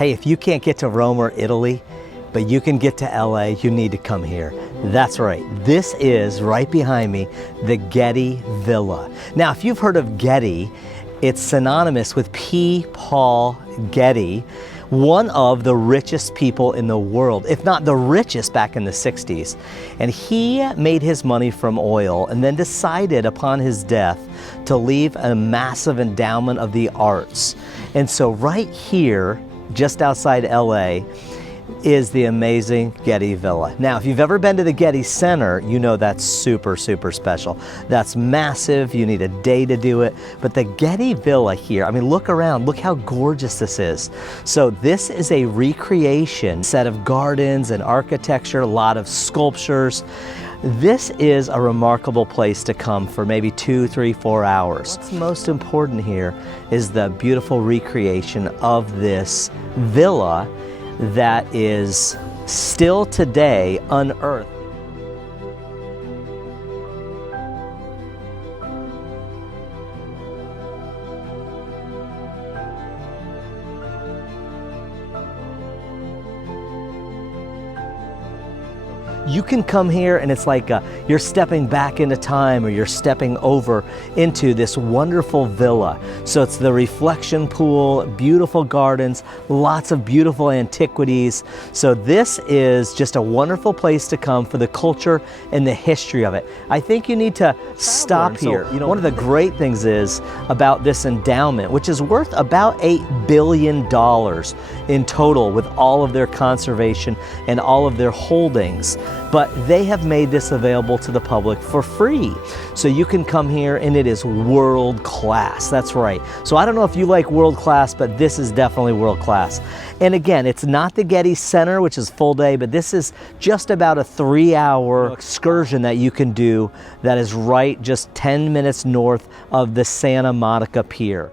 Hey, if you can't get to Rome or Italy, but you can get to LA, you need to come here. That's right, this is, right behind me, the Getty Villa. Now, if you've heard of Getty, it's synonymous with P. Paul Getty, one of the richest people in the world, if not the richest back in the 60s. And he made his money from oil and then decided upon his death to leave a massive endowment of the arts. And so right here, just outside LA, is the amazing Getty Villa. Now, if you've ever been to the Getty Center, you know that's super, super special. That's massive, you need a day to do it. But the Getty Villa here, I mean, look around, look how gorgeous this is. So this is a recreation set of gardens and architecture, a lot of sculptures. This is a remarkable place to come for maybe 2, 3, 4 hours. What's most important here is the beautiful recreation of this villa that is still today unearthed. You can come here and it's like you're stepping back into time, or you're stepping over into this wonderful villa. So it's the reflection pool, beautiful gardens, lots of beautiful antiquities. So this is just a wonderful place to come for the culture and the history of it. I think you need to stop here. You know, one of the great things is about this endowment, which is worth about $8 billion in total with all of their conservation and all of their holdings. But they have made this available to the public for free. So you can come here and it is world class. That's right. So I don't know if you like world class, but this is definitely world class. And again, it's not the Getty Center, which is full day, but this is just about a 3-hour excursion that you can do that is right just 10 minutes north of the Santa Monica Pier.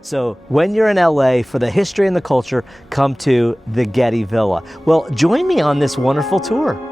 So when you're in LA for the history and the culture, come to the Getty Villa. Well, join me on this wonderful tour.